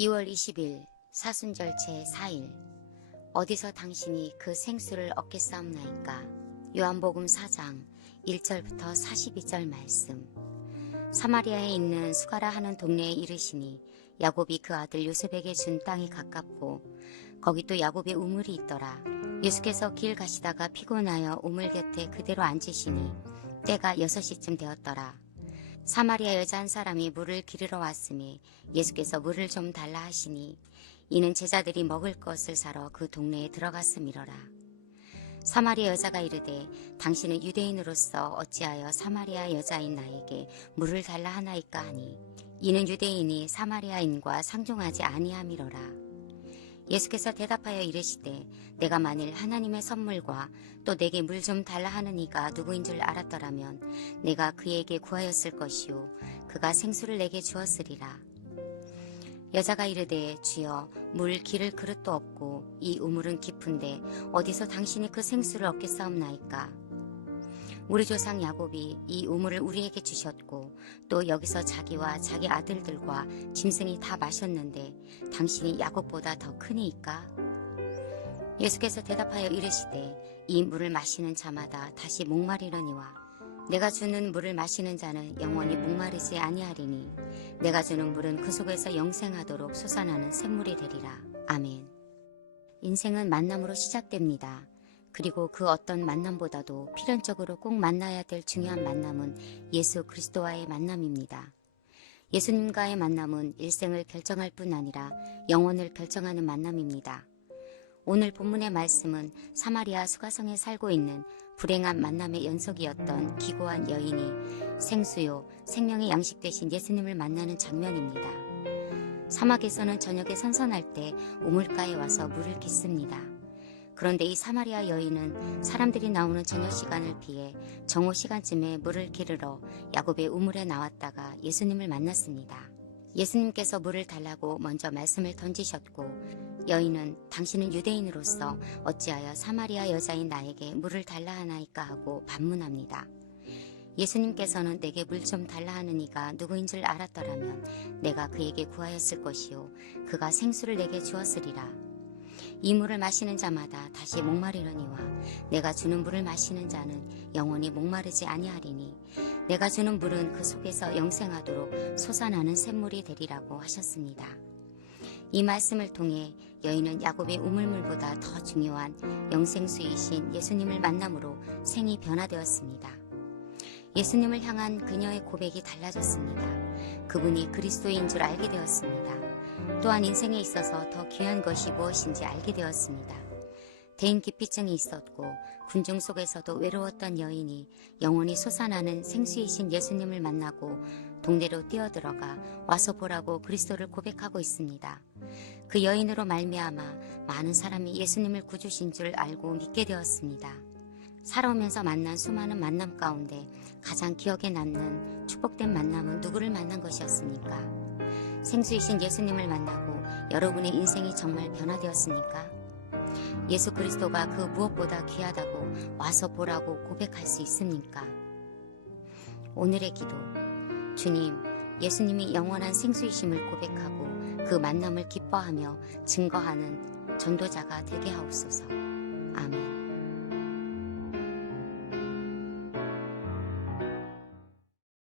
2월 20일 사순절 제4일. 어디서 당신이 그 생수를 얻겠사옵나이까? 요한복음 4장 1절부터 42절 말씀. 사마리아에 있는 수가라 하는 동네에 이르시니 야곱이 그 아들 요셉에게 준 땅이 가깝고 거기 또 야곱의 우물이 있더라. 예수께서 길 가시다가 피곤하여 우물 곁에 그대로 앉으시니 때가 6시쯤 되었더라 사마리아 여자 한 사람이 물을 기르러 왔으니 예수께서 물을 좀 달라 하시니 이는 제자들이 먹을 것을 사러 그 동네에 들어갔음이러라. 사마리아 여자가 이르되 당신은 유대인으로서 어찌하여 사마리아 여자인 나에게 물을 달라 하나이까 하니 이는 유대인이 사마리아인과 상종하지 아니함이로라. 예수께서 대답하여 이르시되 내가 만일 하나님의 선물과 또 내게 물 좀 달라 하는 이가 누구인 줄 알았더라면 내가 그에게 구하였을 것이요 그가 생수를 내게 주었으리라. 여자가 이르되 주여 물 기를 그릇도 없고 이 우물은 깊은데 어디서 당신이 그 생수를 얻겠사옵나이까 우리 조상 야곱이 이 우물을 우리에게 주셨고 또 여기서 자기와 자기 아들들과 짐승이 다 마셨는데 당신이 야곱보다 더 크니이까 예수께서 대답하여 이르시되 이 물을 마시는 자마다 다시 목마리려니와 내가 주는 물을 마시는 자는 영원히 목마르지 아니하리니 내가 주는 물은 그 속에서 영생하도록 솟아나는 샘물이 되리라. 아멘. 인생은 만남으로 시작됩니다. 그리고 그 어떤 만남보다도 필연적으로 꼭 만나야 될 중요한 만남은 예수 그리스도와의 만남입니다. 예수님과의 만남은 일생을 결정할 뿐 아니라 영혼을 결정하는 만남입니다. 오늘 본문의 말씀은 사마리아 수가성에 살고 있는 불행한 만남의 연속이었던 기고한 여인이 생수요, 생명의 양식 대신 예수님을 만나는 장면입니다. 사막에서는 저녁에 선선할 때 우물가에 와서 물을 깃습니다. 그런데 이 사마리아 여인은 사람들이 나오는 저녁 시간을 피해 정오 시간쯤에 물을 기르러 야곱의 우물에 나왔다가 예수님을 만났습니다. 예수님께서 물을 달라고 먼저 말씀을 던지셨고 여인은 당신은 유대인으로서 어찌하여 사마리아 여자인 나에게 물을 달라 하나이까 하고 반문합니다. 예수님께서는 내게 물 좀 달라 하는 이가 누구인 줄 알았더라면 내가 그에게 구하였을 것이요 그가 생수를 내게 주었으리라. 이 물을 마시는 자마다 다시 목마르려니와 내가 주는 물을 마시는 자는 영원히 목마르지 아니하리니 내가 주는 물은 그 속에서 영생하도록 솟아나는 샘물이 되리라고 하셨습니다. 이 말씀을 통해 여인은 야곱의 우물물보다 더 중요한 영생수이신 예수님을 만남으로 생이 변화되었습니다. 예수님을 향한 그녀의 고백이 달라졌습니다. 그분이 그리스도인 줄 알게 되었습니다. 또한 인생에 있어서 더 귀한 것이 무엇인지 알게 되었습니다. 대인 기피증이 있었고 군중 속에서도 외로웠던 여인이 영원히 솟아나는 생수이신 예수님을 만나고 동네로 뛰어들어가 와서 보라고 그리스도를 고백하고 있습니다. 그 여인으로 말미암아 많은 사람이 예수님을 구주신 줄 알고 믿게 되었습니다. 살아오면서 만난 수많은 만남 가운데 가장 기억에 남는 축복된 만남은 누구를 만난 것이었습니까? 생수이신 예수님을 만나고 여러분의 인생이 정말 변화되었습니까? 예수 그리스도가 그 무엇보다 귀하다고 와서 보라고 고백할 수 있습니까? 오늘의 기도. 주님, 예수님이 영원한 생수이심을 고백하고 그 만남을 기뻐하며 증거하는 전도자가 되게 하옵소서. 아멘.